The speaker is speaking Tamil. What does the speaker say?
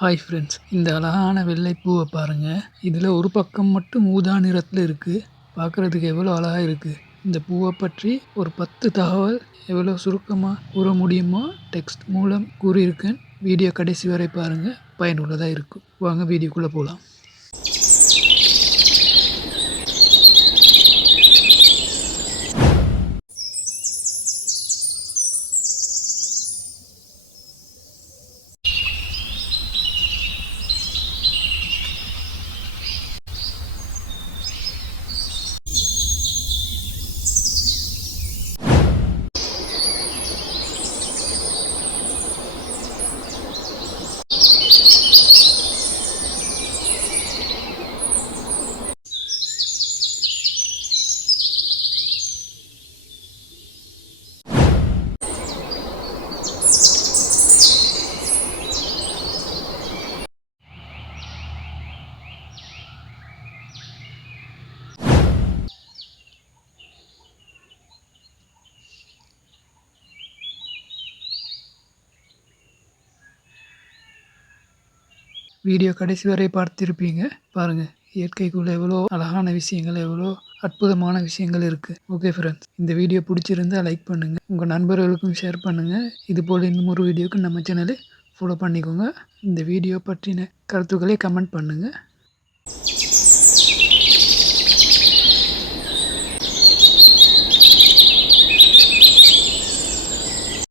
ஹாய் ஃப்ரெண்ட்ஸ், இந்த அழகான வெள்ளை பூவை பாருங்கள். இதில் ஒரு பக்கம் மட்டும் ஊதா நிறத்தில் இருக்குது. பார்க்குறதுக்கு எவ்வளோ அழகாக இருக்குது. இந்த பூவை பற்றி ஒரு 10 தகவல் எவ்வளோ சுருக்கமாக கூற முடியுமோ டெக்ஸ்ட் மூலம் கூறியிருக்கேன். வீடியோ கடைசி வரை பாருங்கள், பயனுள்ளதாக இருக்கும். வாங்க வீடியோக்குள்ளே போகலாம். வீடியோ கடைசி வரை பார்த்திருப்பீங்க. பாருங்கள், இயற்கைக்குள்ளே எவ்வளோ அழகான விஷயங்கள், எவ்வளோ அற்புதமான விஷயங்கள் இருக்குது. ஓகே ஃப்ரெண்ட்ஸ், இந்த வீடியோ பிடிச்சிருந்தால் லைக் பண்ணுங்கள், உங்கள் நண்பர்களுக்கும் ஷேர் பண்ணுங்கள். இதுபோல் இன்னும் ஒரு வீடியோக்கு நம்ம சேனலை ஃபாலோ பண்ணிக்கோங்க. இந்த வீடியோ பற்றின கருத்துக்களை கமெண்ட் பண்ணுங்கள்.